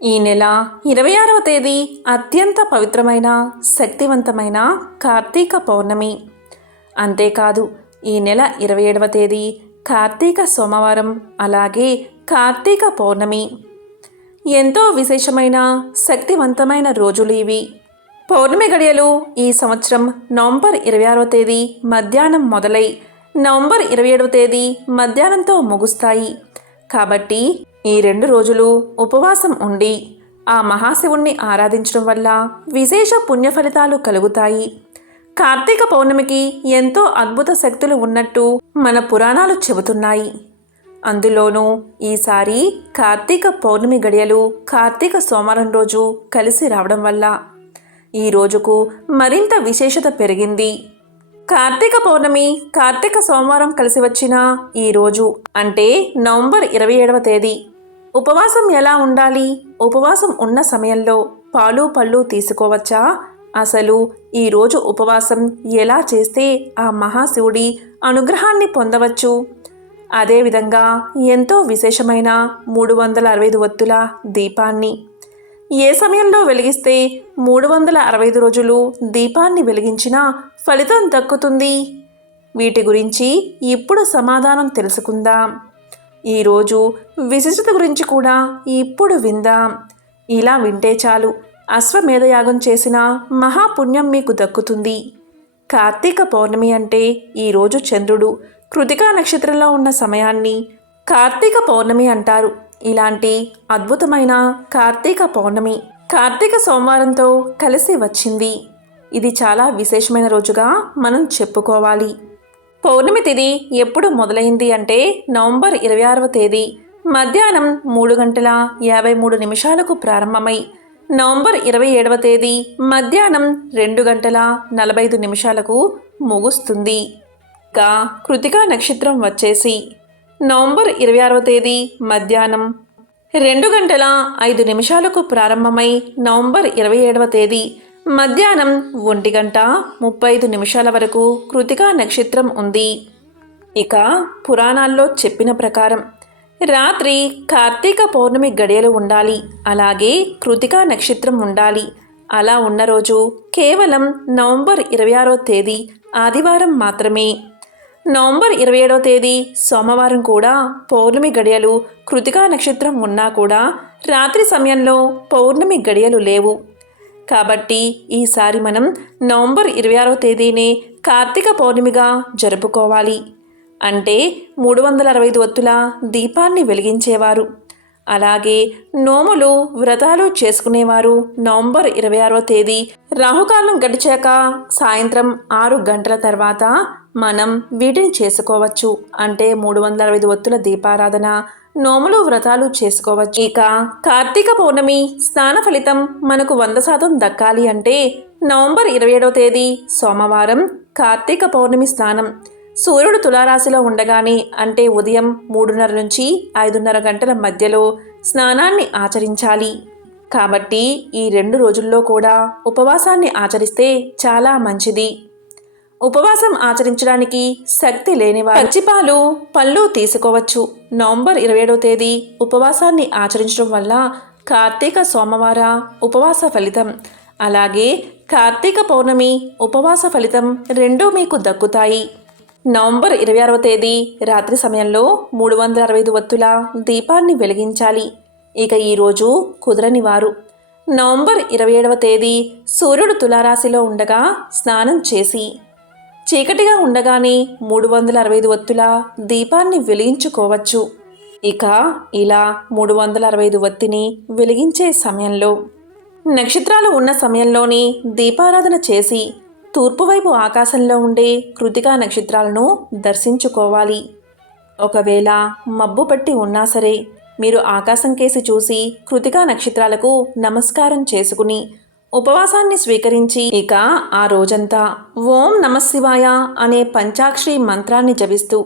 ఈ నెల 26వ తేదీ అత్యంత పవిత్రమైన శక్తివంతమైన కార్తీక పౌర్ణమి. అంతేకాదు ఈ నెల 27వ తేదీ కార్తీక సోమవారం, అలాగే కార్తీక పౌర్ణమి. ఎంతో విశేషమైన శక్తివంతమైన రోజులు ఇవి. పౌర్ణమి గడియలు ఈ సంవత్సరం నవంబర్ 26వ తేదీ మధ్యాహ్నం మొదలై నవంబర్ 27వ తేదీ మధ్యాహ్నంతో ముగుస్తాయి. కాబట్టి ఈ 2 రోజులు ఉపవాసం ఉండి ఆ మహాశివుణ్ణి ఆరాధించడం వల్ల విశేష పుణ్య ఫలితాలు కలుగుతాయి. కార్తీక పౌర్ణమికి ఎంతో అద్భుత శక్తులు ఉన్నట్టు మన పురాణాలు చెబుతున్నాయి. అందులోనూ ఈసారి కార్తీక పౌర్ణమి గడియలు కార్తీక సోమవారం రోజు కలిసి రావడం వల్ల ఈ రోజుకు మరింత విశేషత పెరిగింది. కార్తీక పౌర్ణమి కార్తీక సోమవారం కలిసి వచ్చిన ఈ రోజు అంటే నవంబర్ 27వ తేదీ. ఉపవాసం ఎలా ఉండాలి? ఉపవాసం ఉన్న సమయంలో పాలు పళ్ళు తీసుకోవచ్చా? అసలు ఈరోజు ఉపవాసం ఎలా చేస్తే ఆ మహాశివుడి అనుగ్రహాన్ని పొందవచ్చు? అదేవిధంగా ఎంతో విశేషమైన 365 ఒత్తుల దీపాన్ని ఏ సమయంలో వెలిగిస్తే 365 రోజులు దీపాన్ని వెలిగించినా ఫలితం దక్కుతుంది? వీటి గురించి ఇప్పుడు సమాధానం తెలుసుకుందాం. ఈరోజు విశిష్టత గురించి కూడా ఇప్పుడు విందాం. ఇలా వింటే చాలు, అశ్వమేధయాగం చేసిన మహాపుణ్యం మీకు దక్కుతుంది. కార్తీక పౌర్ణమి అంటే ఈరోజు చంద్రుడు కృతికా నక్షత్రంలో ఉన్న సమయాన్ని కార్తీక పౌర్ణమి అంటారు. ఇలాంటి అద్భుతమైన కార్తీక పౌర్ణమి కార్తీక సోమవారంతో కలిసి వచ్చింది. ఇది చాలా విశేషమైన రోజుగా మనం చెప్పుకోవాలి. పౌర్ణమి తిథి ఎప్పుడు మొదలైంది అంటే నవంబర్ 26వ తేదీ మధ్యాహ్నం 3:53 ప్రారంభమై నవంబర్ 27వ తేదీ మధ్యాహ్నం 2:45 ముగుస్తుంది. ఇక కృతికా నక్షత్రం వచ్చేసి నవంబర్ 26వ తేదీ మధ్యాహ్నం 2:05 ప్రారంభమై నవంబర్ 27వ తేదీ మధ్యాహ్నం 1:35 వరకు కృతికా నక్షత్రం ఉంది. ఇక పురాణాల్లో చెప్పిన ప్రకారం రాత్రి కార్తీక పౌర్ణమి గడియలు ఉండాలి, అలాగే కృతికా నక్షత్రం ఉండాలి. అలా ఉన్న రోజు కేవలం నవంబర్ 26వ తేదీ ఆదివారం మాత్రమే. నవంబర్ 27వ తేదీ సోమవారం కూడా పౌర్ణమి గడియలు కృతికా నక్షత్రం ఉన్నా కూడా రాత్రి సమయంలో పౌర్ణమి గడియలు లేవు. కాబట్టి ఈసారి మనం నవంబర్ 26వ తేదీనే కార్తీక పౌర్ణమిగా జరుపుకోవాలి. అంటే 365 ఒత్తుల దీపాన్ని వెలిగించేవారు, అలాగే నోములు వ్రతాలు చేసుకునేవారు నవంబర్ 26వ తేదీ రాహుకాలం గడిచాక సాయంత్రం 6 గంటల తర్వాత మనం వీటిని చేసుకోవచ్చు. అంటే 365 ఒత్తుల దీపారాధన, నోములు వ్రతాలు చేసుకోవచ్చు. ఇక కార్తీక పౌర్ణమి స్నాన ఫలితం మనకు 100% దక్కాలి అంటే నవంబర్ 27వ తేదీ సోమవారం కార్తీక పౌర్ణమి స్నానం సూర్యుడు తులారాశిలో ఉండగానే అంటే ఉదయం 3:30 నుంచి 5:30 గంటల మధ్యలో స్నానాన్ని ఆచరించాలి. కాబట్టి ఈ 2 రోజుల్లో కూడా ఉపవాసాన్ని ఆచరిస్తే చాలా మంచిది. ఉపవాసం ఆచరించడానికి శక్తి లేనివారు పచ్చిపాలు పళ్ళు తీసుకోవచ్చు. నవంబర్ 27వ తేదీ ఉపవాసాన్ని ఆచరించడం వల్ల కార్తీక సోమవార ఉపవాస ఫలితం, అలాగే కార్తీక పౌర్ణమి ఉపవాస ఫలితం రెండూ మీకు దక్కుతాయి. నవంబర్ 26వ తేదీ రాత్రి సమయంలో 365 ఒత్తుల దీపాన్ని వెలిగించాలి. ఇక ఈరోజు కుదరని వారు నవంబర్ 27వ తేదీ సూర్యుడు తులారాశిలో ఉండగా స్నానం చేసి చీకటిగా ఉండగానే 365 ఒత్తుల దీపాన్ని వెలిగించుకోవచ్చు. ఇక ఇలా 365 ఒత్తిని వెలిగించే సమయంలో నక్షత్రాలు ఉన్న సమయంలోనే దీపారాధన చేసి తూర్పువైపు ఆకాశంలో ఉండే కృతికా నక్షత్రాలను దర్శించుకోవాలి. ఒకవేళ మబ్బు పట్టి ఉన్నా సరే మీరు ఆకాశం కేసి చూసి కృతికా నక్షత్రాలకు నమస్కారం చేసుకుని ఉపవాసాన్ని స్వీకరించి ఇక ఆ రోజంతా ఓం నమఃశివాయ అనే పంచాక్షరి మంత్రాన్ని జపిస్తూ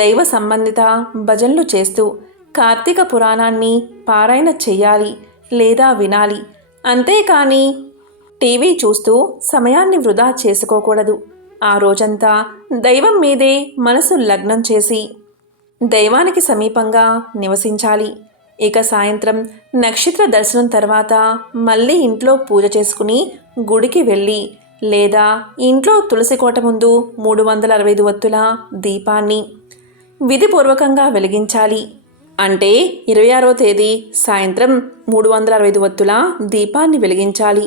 దైవ సంబంధిత భజనలు చేస్తూ కార్తీక పురాణాన్ని పారాయణ చెయ్యాలి లేదా వినాలి. అంతేకాని టీవీ చూస్తూ సమయాన్ని వృధా చేసుకోకూడదు. ఆ రోజంతా దైవం మీదే మనసు లగ్నం చేసి దైవానికి సమీపంగా నివసించాలి. ఇక సాయంత్రం నక్షత్ర దర్శనం తర్వాత మళ్ళీ ఇంట్లో పూజ చేసుకుని గుడికి వెళ్ళి లేదా ఇంట్లో తులసి కోట ముందు 365 వత్తుల దీపాన్ని విధిపూర్వకంగా వెలిగించాలి. అంటే 26వ తేదీ సాయంత్రం 365 వత్తుల దీపాన్ని వెలిగించాలి.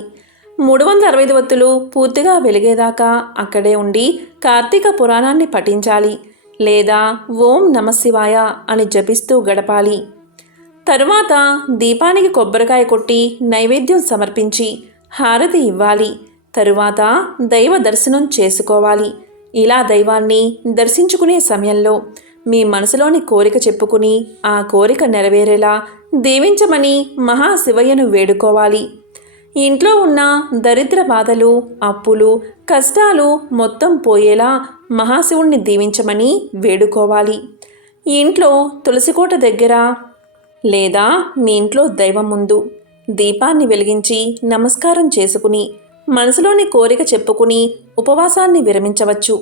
365 వత్తులు పూర్తిగా వెలిగేదాకా అక్కడే ఉండి కార్తీక పురాణాన్ని పఠించాలి లేదా ఓం నమశివాయ అని జపిస్తూ గడపాలి. తరువాత దీపానికి కొబ్బరికాయ కొట్టి నైవేద్యం సమర్పించి హారతి ఇవ్వాలి. తరువాత దైవ దర్శనం చేసుకోవాలి. ఇలా దైవాన్ని దర్శించుకునే సమయంలో మీ మనసులోని కోరిక చెప్పుకుని ఆ కోరిక నెరవేరేలా దీవించమని మహాశివయ్యను వేడుకోవాలి. ఇంట్లో ఉన్న దరిద్ర బాధలు, అప్పులు, కష్టాలు మొత్తం పోయేలా మహాశివుణ్ణి దీవించమని వేడుకోవాలి. ఇంట్లో తులసికోట దగ్గర లేదా మీ ఇంట్లో దైవం ముందు దీపాన్ని వెలిగించి నమస్కారం చేసుకుని మనసులోని కోరిక చెప్పుకుని ఉపవాసాన్ని విరమించవచ్చు.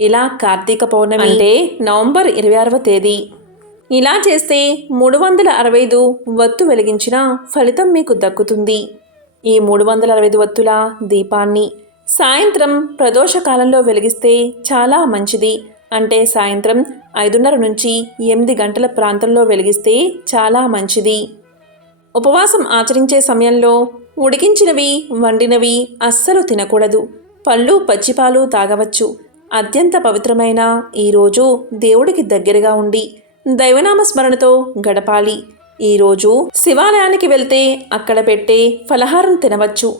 ఇలా కార్తీక పౌర్ణమి అంటే నవంబర్ 26వ తేదీ. ఇలా చేస్తే 365 వత్తు వెలిగించిన ఫలితం మీకు దక్కుతుంది. ఈ 365 వత్తుల దీపాన్ని సాయంత్రం ప్రదోషకాలంలో వెలిగిస్తే చాలా మంచిది. అంటే సాయంత్రం 5:30 నుంచి 8 గంటల ప్రాంతంలో వెలిగిస్తే చాలా మంచిది. ఉపవాసం ఆచరించే సమయంలో ఉడికించినవి, వండినవి అస్సలు తినకూడదు. పళ్ళు, పచ్చిపాలు తాగవచ్చు. అత్యంత పవిత్రమైన ఈరోజు దేవుడికి దగ్గరగా ఉండి దైవనామ స్మరణతో గడపాలి. ఈరోజు శివాలయానికి వెళ్తే అక్కడ పెట్టే ఫలహారం తినవచ్చు.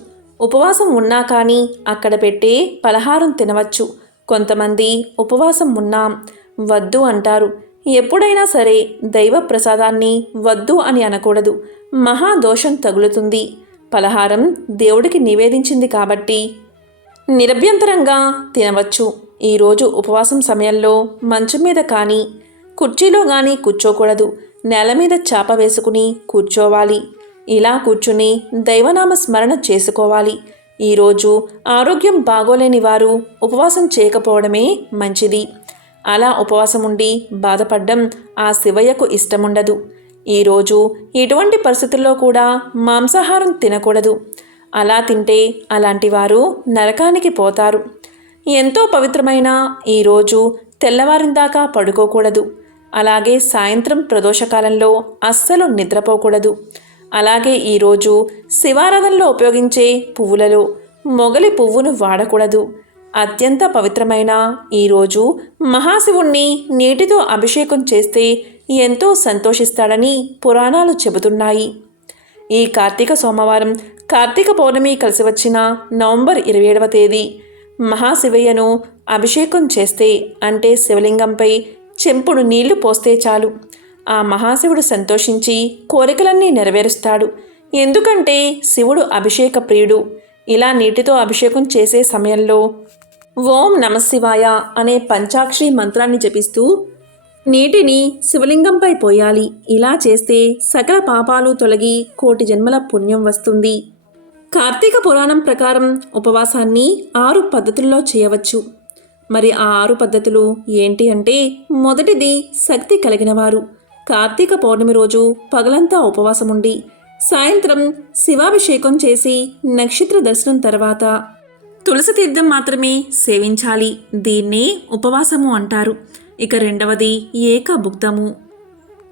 ఉపవాసం ఉన్నా కానీ అక్కడ పెట్టే ఫలహారం తినవచ్చు. కొంతమంది ఉపవాసం ఉన్నాం వద్దు అంటారు. ఎప్పుడైనా సరే దైవ ప్రసాదాన్ని వద్దు అని అనకూడదు. మహాదోషం తగులుతుంది. ఫలహారం దేవుడికి నివేదించింది కాబట్టి నిరభ్యంతరంగా తినవచ్చు. ఈరోజు ఉపవాసం సమయంలో మంచం మీద కానీ కుర్చీలో కానీ కూర్చోకూడదు. నేల మీద చాప వేసుకుని కూర్చోవాలి. ఇలా కూర్చుని దైవనామ స్మరణ చేసుకోవాలి. ఈరోజు ఆరోగ్యం బాగోలేని వారు ఉపవాసం చేయకపోవడమే మంచిది. అలా ఉపవాసం ఉండి బాధపడ్డం ఆ శివయ్యకు ఇష్టముండదు. ఈరోజు ఎటువంటి పరిస్థితుల్లో కూడా మాంసాహారం తినకూడదు. అలా తింటే అలాంటి వారు నరకానికి పోతారు. ఎంతో పవిత్రమైన ఈరోజు తెల్లవారిందాకా పడుకోకూడదు. అలాగే సాయంత్రం ప్రదోషకాలంలో అస్సలు నిద్రపోకూడదు. అలాగే ఈరోజు శివారాధనలో ఉపయోగించే పువ్వులలో మొగలి పువ్వును వాడకూడదు. అత్యంత పవిత్రమైన ఈరోజు మహాశివుణ్ణి నీటితో అభిషేకం చేస్తే ఎంతో సంతోషిస్తాడని పురాణాలు చెబుతున్నాయి. ఈ కార్తీక సోమవారం కార్తీక పౌర్ణమి కలిసి వచ్చిన నవంబర్ 27వ తేదీ మహాశివయ్యను అభిషేకం చేస్తే అంటే శివలింగంపై చెంపుడు నీళ్లు పోస్తే చాలు. ఆ మహాశివుడు సంతోషించి కోరికలన్నీ నెరవేరుస్తాడు. ఎందుకంటే శివుడు అభిషేక ప్రియుడు. ఇలా నీటితో అభిషేకం చేసే సమయంలో ఓం నమశివాయ అనే పంచాక్షరి మంత్రాన్ని జపిస్తూ నీటిని శివలింగంపై పోయాలి. ఇలా చేస్తే సకల పాపాలు తొలగి కోటి జన్మల పుణ్యం వస్తుంది. కార్తీక పురాణం ప్రకారం ఉపవాసాన్ని 6 పద్ధతుల్లో చేయవచ్చు. మరి ఆ 6 పద్ధతులు ఏంటి అంటే, మొదటిది శక్తి కలిగినవారు కార్తీక పౌర్ణమి రోజు పగలంతా ఉపవాసముండి సాయంత్రం శివాభిషేకం చేసి నక్షత్ర దర్శనం తర్వాత తులసి తీర్థం మాత్రమే సేవించాలి. దీన్నే ఉపవాసము అంటారు. ఇక రెండవది ఏకభుక్తము.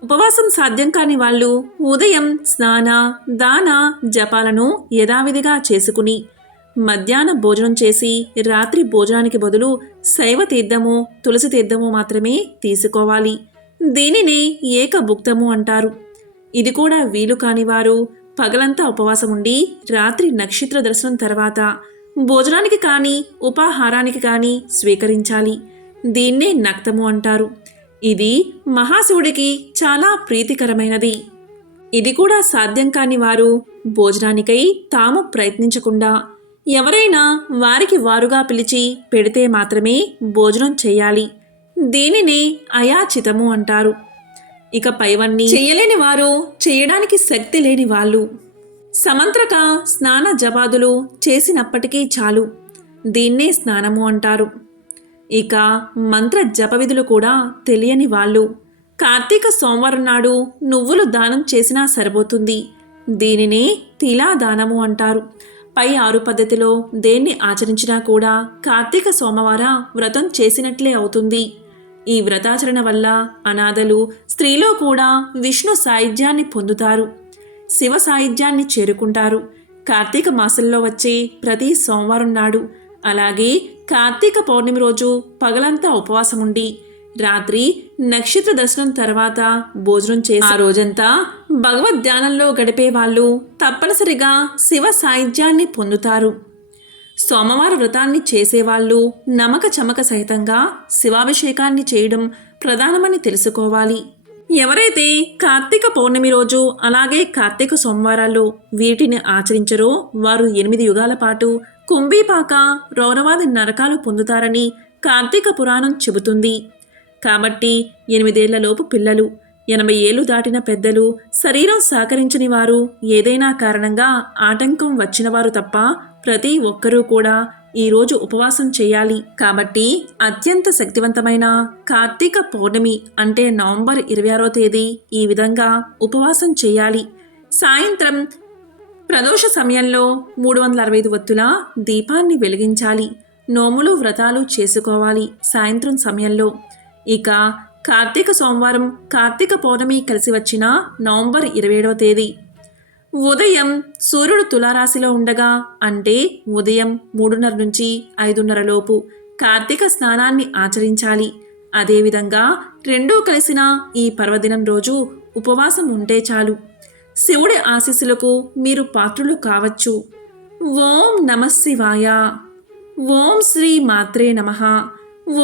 ఉపవాసం సాధ్యం కాని వాళ్ళు ఉదయం స్నాన, దాన, జపాలను యథావిధిగా చేసుకుని మధ్యాహ్న భోజనం చేసి రాత్రి భోజనానికి బదులు శైవ తీర్థము, తులసి తీర్థము మాత్రమే తీసుకోవాలి. దీనినే ఏకభుక్తము అంటారు. ఇది కూడా వీలు కానివారు పగలంతా ఉపవాసం ఉండి రాత్రి నక్షత్ర దర్శనం తర్వాత భోజనానికి కానీ ఉపాహారానికి కానీ స్వీకరించాలి. దీన్నే నక్తము అంటారు. ఇది మహాశివుడికి చాలా ప్రీతికరమైనది. ఇది కూడా సాధ్యం కాని వారు భోజనానికై తాము ప్రయత్నించకుండా ఎవరైనా వారికి వారుగా పిలిచి పెడితే మాత్రమే భోజనం చేయాలి. దీనినే అయాచితము అంటారు. ఇక పైవన్నీ చెయ్యలేని వారు, చేయడానికి శక్తి లేని వాళ్ళు సమంత్రక స్నాన జపాదులు చేసినప్పటికీ చాలు. దీన్నే స్నానము అంటారు. ఇక మంత్ర జపవిధులు కూడా తెలియని వాళ్ళు కార్తీక సోమవారం నాడు నువ్వులు దానం చేసినా సరిపోతుంది. దీనినే తిలా దానము అంటారు. పై 6 పద్ధతిలో దేన్ని ఆచరించినా కూడా కార్తీక సోమవార వ్రతం చేసినట్లే అవుతుంది. ఈ వ్రతాచరణ వల్ల అనాథలు, స్త్రీలో కూడా విష్ణు సాయుధ్యాన్ని పొందుతారు, శివ సాయుధ్యాన్ని చేరుకుంటారు. కార్తీక మాసంలో వచ్చే ప్రతి సోమవారం నాడు, అలాగే కార్తీక పౌర్ణమి రోజు పగలంతా ఉపవాసం ఉండి రాత్రి నక్షత్ర దర్శనం తర్వాత భోజనం చేసి ఆ రోజంతా భగవద్ ధ్యానంలో గడిపే వాళ్ళు తప్పనిసరిగా శివ సాయుధ్యాన్ని పొందుతారు. సోమవార వ్రతాన్ని చేసేవాళ్ళు నమక చమక సహితంగా శివాభిషేకాన్ని చేయడం ప్రధానమని తెలుసుకోవాలి. ఎవరైతే కార్తీక పౌర్ణమి రోజు అలాగే కార్తీక సోమవారాల్లో వీటిని ఆచరించరో వారు 8 యుగాల పాటు కుంభీపాక రౌరవాది నరకాలు పొందుతారని కార్తీక పురాణం చెబుతుంది. కాబట్టి 8 ఏళ్లలోపు పిల్లలు, 80 ఏళ్లు దాటిన పెద్దలు, శరీరం సహకరించని వారు, ఏదైనా కారణంగా ఆటంకం వచ్చిన వారు తప్ప ప్రతి ఒక్కరూ కూడా ఈరోజు ఉపవాసం చేయాలి. కాబట్టి అత్యంత శక్తివంతమైన కార్తీక పౌర్ణమి అంటే నవంబర్ 26వ తేదీ ఈ విధంగా ఉపవాసం చేయాలి. సాయంత్రం ప్రదోష సమయంలో 365 ఒత్తుల దీపాన్ని వెలిగించాలి. నోములు వ్రతాలు చేసుకోవాలి సాయంత్రం సమయంలో. ఇక కార్తీక సోమవారం కార్తీక పౌర్ణమి కలిసి వచ్చిన నవంబర్ 27వ తేదీ ఉదయం సూర్యుడు తులారాశిలో ఉండగా అంటే ఉదయం 3:30 నుంచి 5:30 లోపు కార్తీక స్నానాన్ని ఆచరించాలి. అదేవిధంగా రెండూ కలిసిన ఈ పర్వదినం రోజు ఉపవాసం ఉంటే చాలు. శివుడి ఆశీస్సులకు మీరు పాత్రులు కావచ్చు. ఓం నమః శివాయ. ఓం శ్రీ మాత్రే నమః.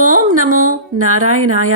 ఓం నమో నారాయణాయ.